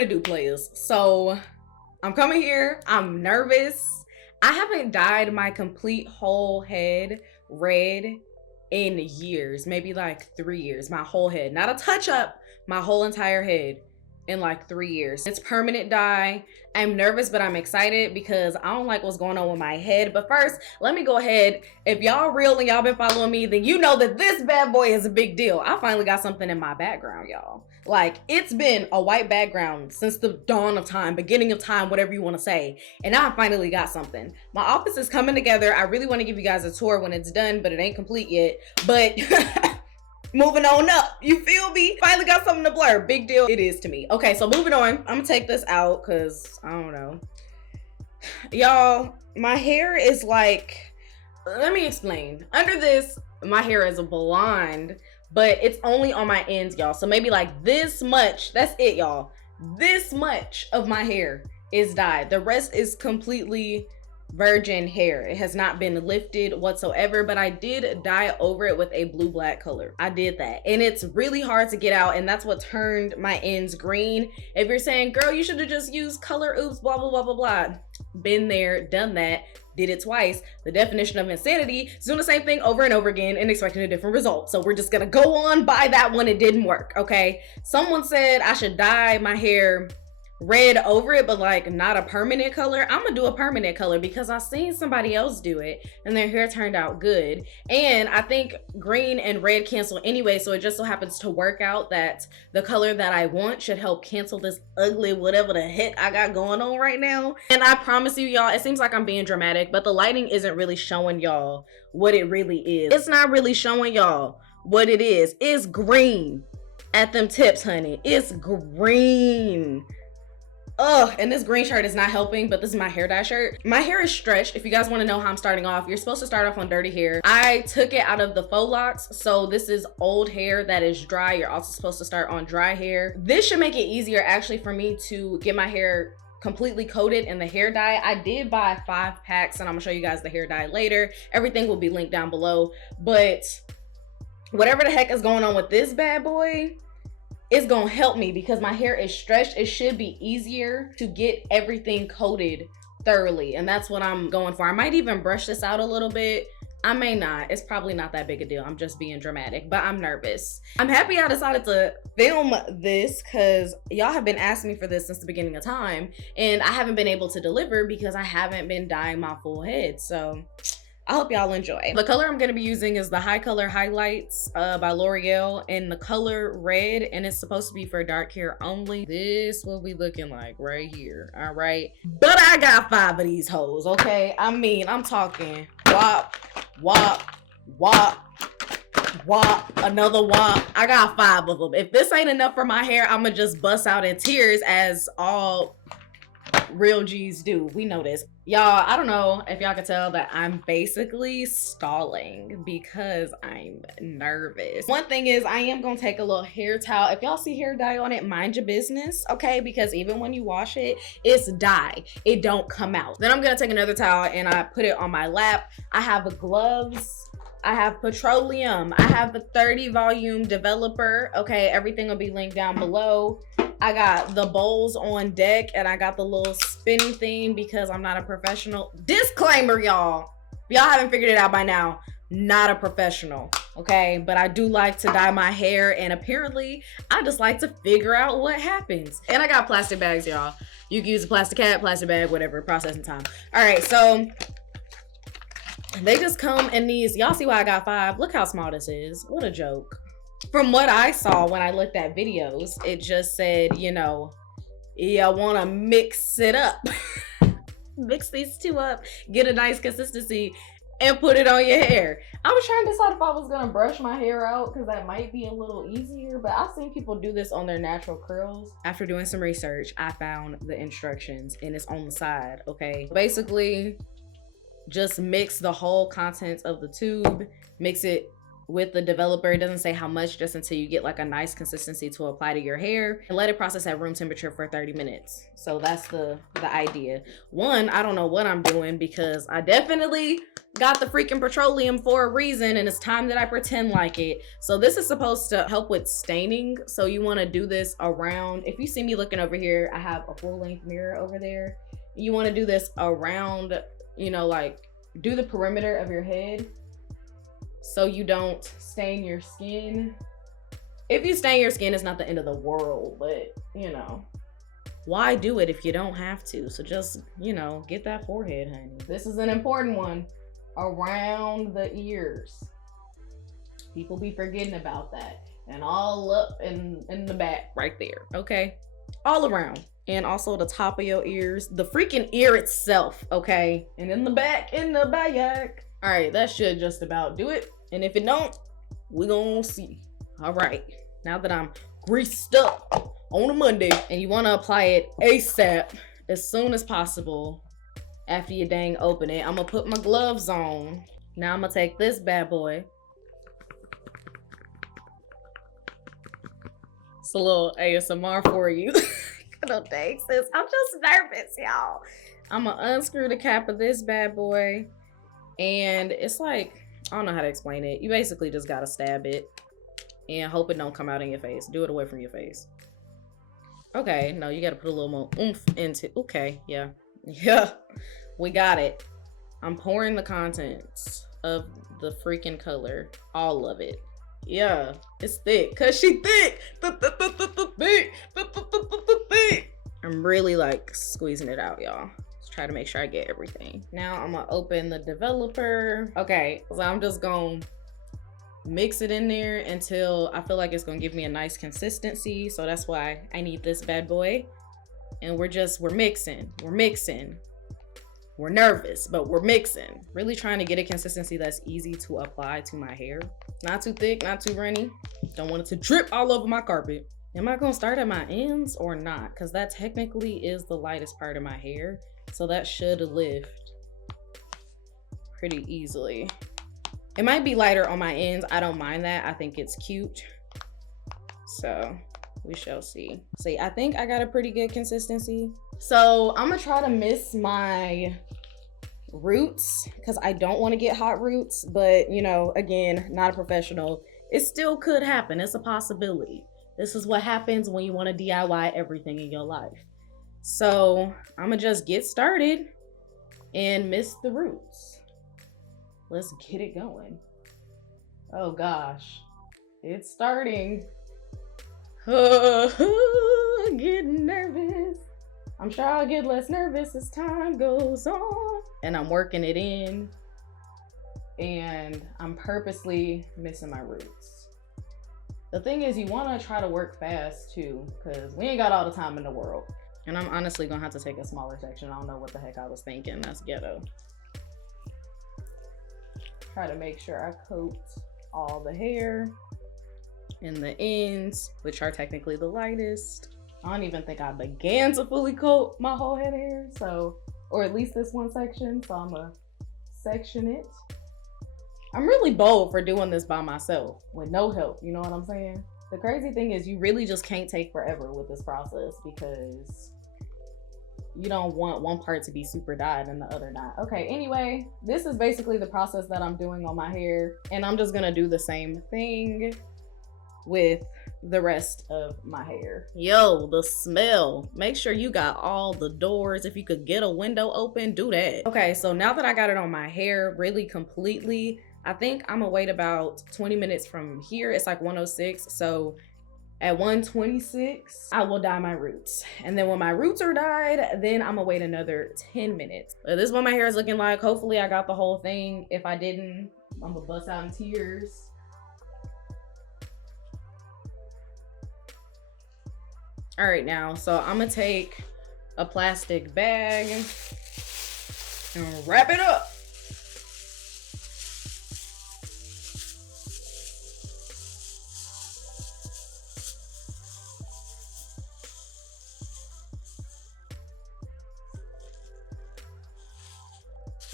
What it do, players? So I'm coming here. I'm nervous. I haven't dyed my complete whole head red in years, maybe like 3 years. My whole head, not a touch up, my whole entire head in like 3 years. It's permanent dye. I'm nervous, but I'm excited because I don't like what's going on with my head. But first, let me go ahead. If y'all real and y'all been following me, then you know that this bad boy is a big deal. I finally got something in my background, y'all. Like, it's been a white background since the dawn of time, beginning of time, whatever you want to say. And now I finally got something. My office is coming together. I really want to give you guys a tour when it's done, but it ain't complete yet. But moving on up, you feel me? Finally got something to blur. Big deal it is to me. Okay, so moving on. I'm gonna take this out because I don't know. Y'all, my hair is like, let me explain. Under this, my hair is a blonde, but it's only on my ends, y'all. So maybe like this much, that's it, y'all. This much of my hair is dyed. The rest is completely virgin hair. It has not been lifted whatsoever, but I did dye over it with a blue-black color. I did that, and it's really hard to get out, and that's what turned my ends green. If you're saying, girl, you should have just used color, oops, blah, blah, blah, blah, blah. Been there, done that, did it twice. The definition of insanity is doing the same thing over and over again and expecting a different result. So we're just gonna go on by that one. It didn't work, okay? Someone said I should dye my hair red over it, but like not a permanent color. I'm gonna do a permanent color because I seen somebody else do it and their hair turned out good. And I think green and red cancel anyway, so it just so happens to work out that the color that I want should help cancel this ugly whatever the heck I got going on right now. And I promise you, y'all, it seems like I'm being dramatic, but the lighting isn't really showing y'all what it really is. It's not really showing y'all what it is. It's green at them tips, honey. It's green. Ugh, and this green shirt is not helping, but this is my hair dye shirt. My hair is stretched. If you guys want to know how I'm starting off, you're supposed to start off on dirty hair. I took it out of the faux locks, so this is old hair that is dry. You're also supposed to start on dry hair. This should make it easier actually for me to get my hair completely coated in the hair dye. I did buy 5 packs, and I'm gonna show you guys the hair dye later. Everything will be linked down below, but whatever the heck is going on with this bad boy, it's gonna help me because my hair is stretched. It should be easier to get everything coated thoroughly, and that's what I'm going for. I might even brush this out a little bit. I may not. It's probably not that big a deal. I'm just being dramatic, but I'm nervous. I'm happy I decided to film this because y'all have been asking me for this since the beginning of time, and I haven't been able to deliver because I haven't been dyeing my full head. So I hope y'all enjoy. The color I'm gonna be using is the High Color Highlights by L'Oreal in the color red, and it's supposed to be for dark hair only. This will be looking like right here, all right? But I got 5 of these hoes, okay? I mean, I'm talking wop, wop, wop, wop, another wop. I got 5 of them. If this ain't enough for my hair, I'ma just bust out in tears as all real G's do. We know this. Y'all, I don't know if y'all can tell that I'm basically stalling because I'm nervous. One thing is I am gonna take a little hair towel. If y'all see hair dye on it, mind your business, okay? Because even when you wash it, it's dye. It don't come out. Then I'm gonna take another towel and I put it on my lap. I have gloves. I have petroleum. I have the 30 volume developer. Okay, everything will be linked down below. I got the bowls on deck and I got the little spinning thing because I'm not a professional. Disclaimer, y'all. If y'all haven't figured it out by now, not a professional, okay? But I do like to dye my hair, and apparently I just like to figure out what happens. And I got plastic bags, y'all. You can use a plastic hat, plastic bag, whatever, processing time. All right, so they just come in these. Y'all see why I got 5? Look how small this is. What a joke. From what I saw when I looked at videos, it just said, you know, you want to mix it up. Mix these 2 up, get a nice consistency, and put it on your hair. I was trying to decide if I was going to brush my hair out because that might be a little easier, but I've seen people do this on their natural curls. After doing some research, I found the instructions, and it's on the side, okay? Basically, just mix the whole contents of the tube, mix it with the developer. It doesn't say how much, just until you get like a nice consistency to apply to your hair, and let it process at room temperature for 30 minutes. So that's the idea. One, I don't know what I'm doing, because I definitely got the freaking petroleum for a reason, and it's time that I pretend like it. So this is supposed to help with staining. So you want to do this around, if you see me looking over here, I have a full length mirror over there. You want to do this around, you know, like do the perimeter of your head, so you don't stain your skin. If you stain your skin, it's not the end of the world, but you know, why do it if you don't have to? So just, you know, get that forehead, honey. This is an important one. Around the ears. People be forgetting about that. And all up in the back right there, okay? All around. And also the top of your ears. The freaking ear itself, okay? And in the back, in the back. All right, that should just about do it. And if it don't, we gonna see. All right, now that I'm greased up on a Monday, and you wanna apply it ASAP, as soon as possible, after you dang open it, I'm gonna put my gloves on. Now I'm gonna take this bad boy. It's a little ASMR for you. No thanks, sis. I'm just nervous, y'all. I'm gonna unscrew the cap of this bad boy. And it's like, I don't know how to explain it. You basically just gotta stab it and hope it don't come out in your face. Do it away from your face. Okay, no, you gotta put a little more oomph into, okay, yeah. Yeah, we got it. I'm pouring the contents of the freaking color, all of it. Yeah, it's thick, cause she thick. Thick. I'm really like squeezing it out, y'all. Try to make sure I get everything. Now I'm gonna open the developer. Okay, so I'm just gonna mix it in there until I feel like it's gonna give me a nice consistency. So that's why I need this bad boy. And we're mixing. We're nervous, but we're mixing. Really trying to get a consistency that's easy to apply to my hair. Not too thick, not too runny. Don't want it to drip all over my carpet. Am I gonna start at my ends or not? Because that technically is the lightest part of my hair. So that should lift pretty easily. It might be lighter on my ends. I don't mind that. I think it's cute. So we shall see. See, I think I got a pretty good consistency. So I'm gonna try to miss my roots because I don't want to get hot roots, but you know, again, not a professional. It still could happen. It's a possibility. This is what happens when you want to DIY everything in your life. So I'm gonna just get started and miss the roots. Let's get it going. Oh gosh, it's starting. Getting nervous. I'm sure I'll get less nervous as time goes on. And I'm working it in. And I'm purposely missing my roots. The thing is, you want to try to work fast too, because we ain't got all the time in the world. And I'm honestly gonna have to take a smaller section. I don't know what the heck I was thinking. That's ghetto. Try to make sure I coat all the hair and the ends, which are technically the lightest. I don't even think I began to fully coat my whole head of hair, so, or at least this one section, so I'm gonna section it. I'm really bold for doing this by myself with no help, you know what I'm saying? The crazy thing is you really just can't take forever with this process because you don't want one part to be super dyed and the other not. Okay, anyway, this is basically the process that I'm doing on my hair, and I'm just gonna do the same thing with the rest of my hair. Yo, the smell. Make sure you got all the doors. If you could get a window open, do that. Okay, so now that I got it on my hair really completely, I think I'm gonna wait about 20 minutes from here. It's like 106, so at 126, I will dye my roots. And then when my roots are dyed, then I'm gonna wait another 10 minutes. This is what my hair is looking like. Hopefully I got the whole thing. If I didn't, I'm gonna bust out in tears. All right, now, so I'm gonna take a plastic bag and wrap it up.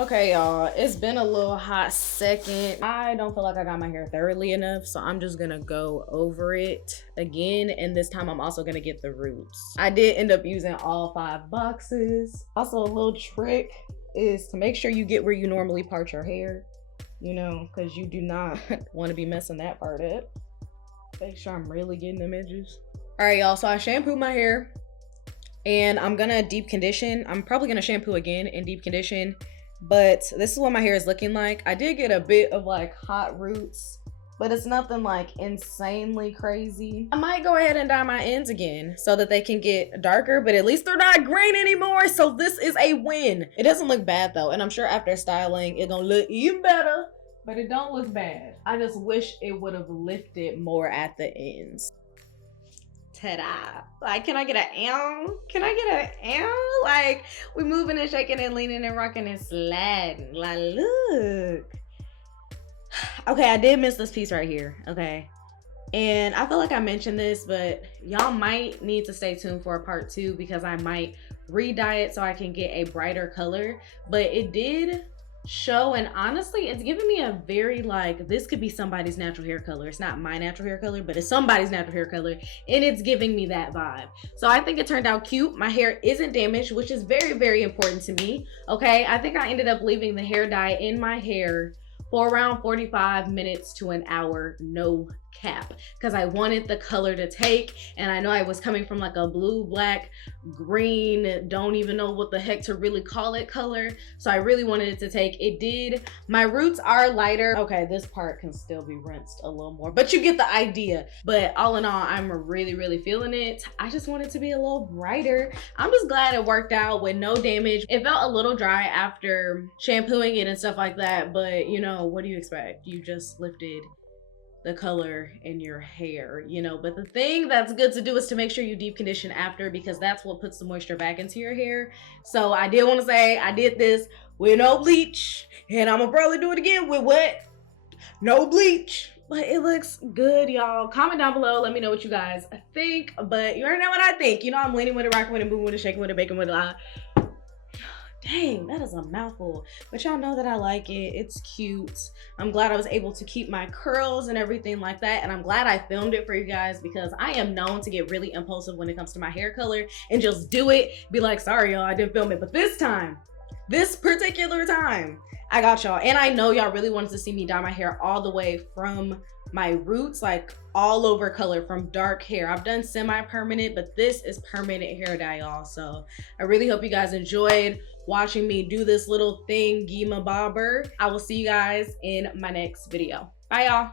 Okay, y'all, it's been a little hot second. I don't feel like I got my hair thoroughly enough, so I'm just gonna go over it again, and this time I'm also gonna get the roots. I did end up using all 5 boxes. Also, a little trick is to make sure you get where you normally part your hair, you know, because you do not want to be messing that part up. Make sure I'm really getting them edges. All right, y'all, so I shampooed my hair, and I'm gonna deep condition. I'm probably gonna shampoo again and deep condition. But this is what my hair is looking like. I did get a bit of like hot roots, but it's nothing like insanely crazy. I might go ahead and dye my ends again so that they can get darker, but at least they're not green anymore. So this is a win. It doesn't look bad though. And I'm sure after styling, it's gonna look even better, but it don't look bad. I just wish it would have lifted more at the ends. Ta-da. Like, can I get an ow? Can I get an ow? Like, we moving and shaking and leaning and rocking and sliding. Like, look. Okay, I did miss this piece right here, okay? And I feel like I mentioned this, but y'all might need to stay tuned for a part 2 because I might re-dye it so I can get a brighter color. But it did show, and honestly it's giving me a very like, this could be somebody's natural hair color. It's not my natural hair color, but it's somebody's natural hair color, and it's giving me that vibe. So I think it turned out cute. My hair isn't damaged, which is very, very important to me. Okay, I think I ended up leaving the hair dye in my hair for around 45 minutes to an hour, no cap, because I wanted the color to take. And I know I was coming from like a blue, black, green, don't even know what the heck to really call it color, so I really wanted it to take. It did. My roots are lighter. Okay, this part can still be rinsed a little more, but you get the idea. But all in all, I'm really, really feeling it. I just want it to be a little brighter. I'm just glad it worked out with no damage. It felt a little dry after shampooing it and stuff like that, but you know, what do you expect? You just lifted the color in your hair, you know. But the thing that's good to do is to make sure you deep condition after, because that's what puts the moisture back into your hair. So I did want to say I did this with no bleach, and I'm gonna probably do it again with what? No bleach. But it looks good, y'all. Comment down below, let me know what you guys think. But you already know what I think. You know, I'm leaning with it, rocking with it, moving with it, shaking with it, baking with it. Dang, that is a mouthful. But y'all know that I like it. It's cute. I'm glad I was able to keep my curls and everything like that. And I'm glad I filmed it for you guys, because I am known to get really impulsive when it comes to my hair color and just do it. Be like, sorry, y'all, I didn't film it. But this time, this particular time, I got y'all. And I know y'all really wanted to see me dye my hair all the way from my roots, like all over color, from dark hair. I've done semi-permanent, but this is permanent hair dye, y'all. So I really hope you guys enjoyed watching me do this little thing, Gima Bobber. I will see you guys in my next video. Bye, y'all.